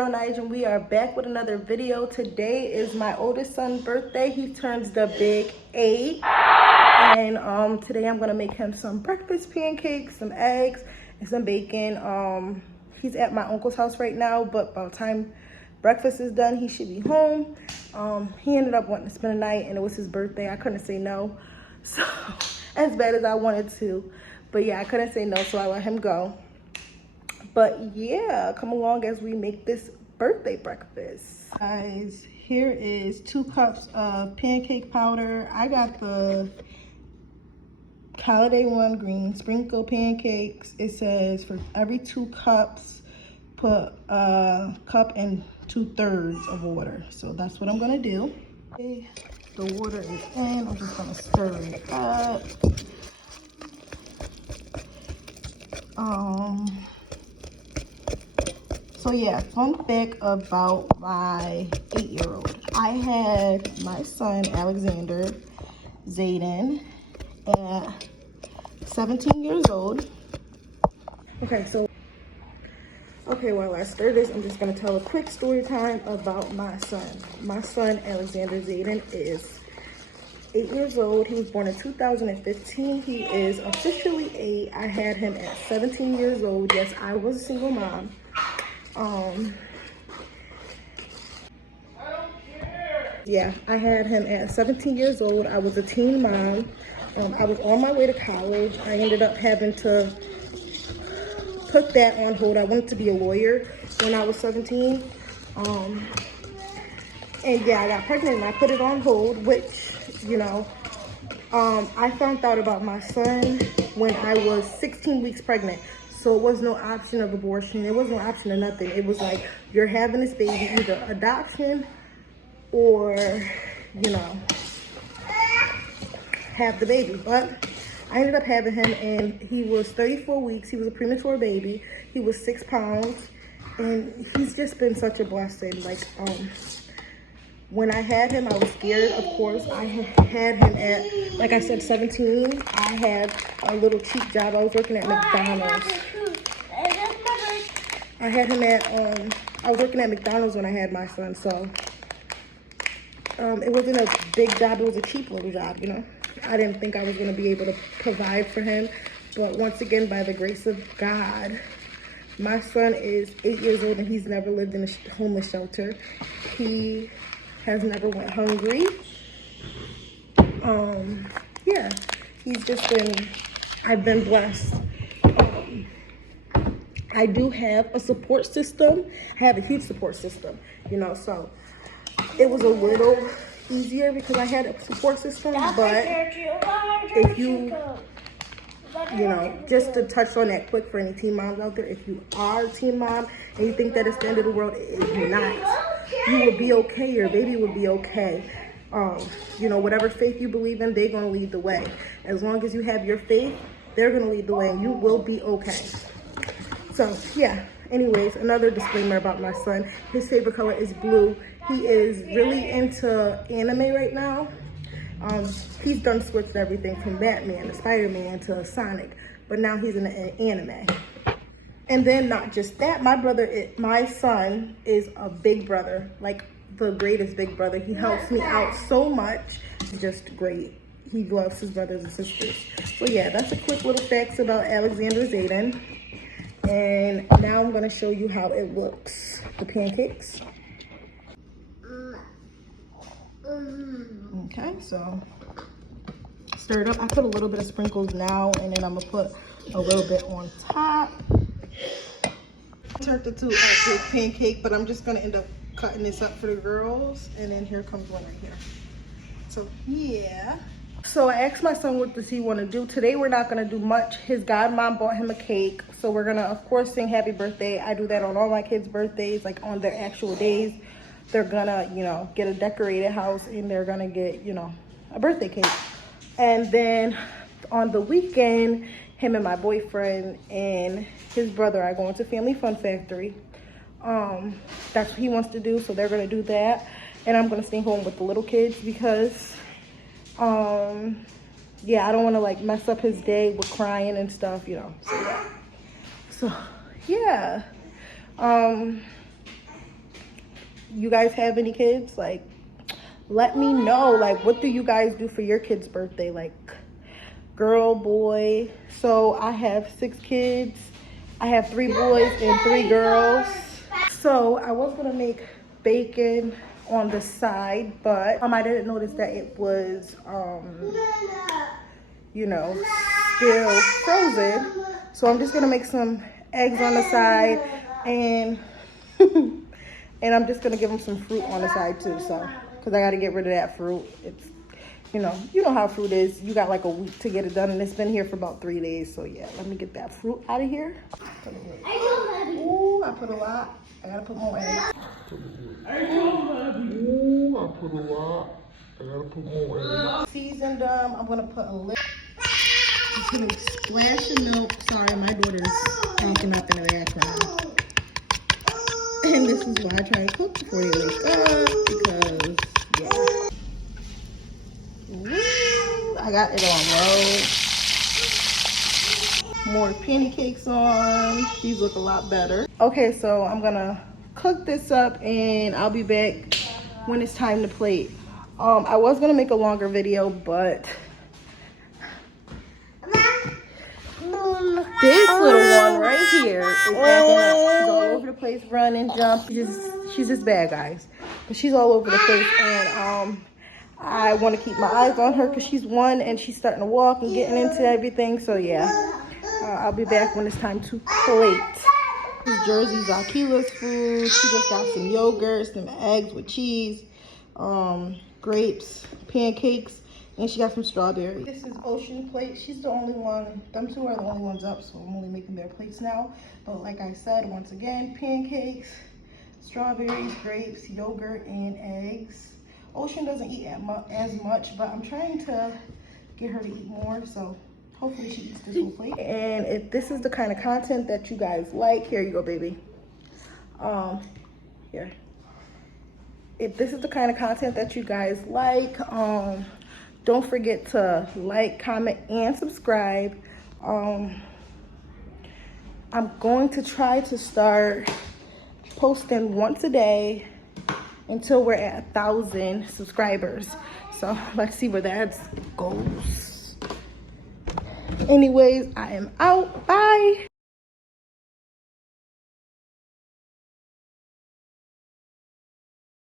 girl Nige, and we are back with another video. Today is my oldest son's birthday. He turns the big 8, and today I'm gonna make him some breakfast pancakes, some eggs, and some bacon. He's at my uncle's house right now, but by the time breakfast is done, he should be home. He ended up wanting to spend the night, and it was his birthday. I couldn't say no, so as bad as I wanted to, but yeah, I couldn't say no, so I let him go. But yeah, come along as we make this birthday breakfast. Guys, here is 2 cups of pancake powder. I got the Holiday One green sprinkle pancakes. It says for every 2 cups, put a cup and 2/3 of water. So that's what I'm gonna do. Okay, the water is in. I'm just gonna stir it up. So yeah, fun fact about my 8-year-old. I had my son, Alexander Zayden, at 17 years old. Okay, while I stir this, I'm just gonna tell a quick story time about my son. My son, Alexander Zayden, is 8 years old. He was born in 2015. He is officially 8. I had him at 17 years old. Yes, I was a single mom. Yeah, I had him at 17 years old. I was a teen mom. I was on my way to college. I ended up having to put that on hold. I wanted to be a lawyer when I was 17. And yeah, I got pregnant and I put it on hold, which, you know, I found out about my son when I was 16 weeks pregnant. So it was no option of abortion. It was no option of nothing. It was like, you're having this baby, either adoption or, you know, have the baby. But I ended up having him, and he was 34 weeks. He was a premature baby. He was 6 pounds, and he's just been such a blessing. Like, when I had him, I was scared, of course. I had him at, like I said, 17. I had a little cheap job. I was working at McDonald's. I had him at, I was working at McDonald's when I had my son, so it wasn't a big job. It was a cheap little job, you know. I didn't think I was going to be able to provide for him, but once again, by the grace of God, my son is 8 years old, and he's never lived in a homeless shelter. He has never went hungry. Yeah, he's just been, I've been blessed. I do have a support system. I have a huge support system, you know, so it was a little easier because I had a support system. But if you know, just to touch on that quick for any teen moms out there, if you are a teen mom and you think that it's the end of the world, it is not. You will be okay. Your baby will be okay. You know, whatever faith you believe in, they're going to lead the way. As long as you have your faith, they're going to lead the way, and you will be okay. So yeah, anyways, another disclaimer about my son. His favorite color is blue. He is really into anime right now. He's done switched everything from Batman to Spider-Man to Sonic, but now he's in an anime. And then not just that, my son is a big brother, like the greatest big brother. He helps me out so much. He's just great. He loves his brothers and sisters. So yeah, that's a quick little facts about Alexander Zayden. And now I'm going to show you how it looks, the pancakes. Okay, so stir it up. I put a little bit of sprinkles now, and then I'm going to put a little bit on top. I turned it to a big pancake, but I'm just going to end up cutting this up for the girls. And then here comes one right here. So yeah. So I asked my son what does he want to do. Today we're not going to do much. His godmom bought him a cake. So we're going to, of course, sing happy birthday. I do that on all my kids' birthdays, like on their actual days. They're going to, you know, get a decorated house, and they're going to get, you know, a birthday cake. And then on the weekend, him and my boyfriend and his brother are going to Family Fun Factory. That's what he wants to do. So they're going to do that. And I'm going to stay home with the little kids because yeah, I don't want to like mess up his day with crying and stuff, you know. So yeah. you guys have any kids, like, let me know. Like, what do you guys do for your kid's birthday? Like, girl, boy. So I have 6 kids. I have 3 boys and 3 girls. So I was gonna make bacon on the side, but I didn't notice that it was you know, still frozen. So I'm just gonna make some eggs on the side, and and I'm just gonna give them some fruit on the side too. So, cause I gotta get rid of that fruit. It's, you know how fruit is. You got like a week to get it done, and it's been here for about 3 days. So yeah, let me get that fruit out of here. Ooh, I put a lot. I gotta put more eggs. Ooh, I put a lot. I gotta put more eggs. Seasoned them. I'm gonna put a little. I'm putting a splash of milk. Sorry, my daughter's acting up in the background. And this is why I try to cook before you wake up, because yeah. Woo, I got it on low. More pancakes on. These look a lot better. Okay, so I'm gonna cook this up and I'll be back when it's time to plate. I was gonna make a longer video, but this little one right here is acting up. She's all over the place, running, jumping. She's just bad, guys. But she's all over the place, and I want to keep my eyes on her because she's 1 and she's starting to walk and getting into everything. So yeah, I'll be back when it's time to plate. This is Jersey's Akila's food. She just got some yogurt, some eggs with cheese, grapes, pancakes, and she got some strawberries. This is Ocean plate. She's the only one. Them 2 are the only ones up, so I'm only making their plates now. But like I said, once again, pancakes, strawberries, grapes, yogurt, and eggs. Ocean doesn't eat as much, but I'm trying to get her to eat more, so hopefully she eats this whole plate. And if this is the kind of content that you guys like, here you go, baby. Here. If this is the kind of content that you guys like, don't forget to like, comment, and subscribe. I'm going to try to start posting once a day until we're at 1,000 subscribers. So let's see where that goes. Anyways, I am out. Bye.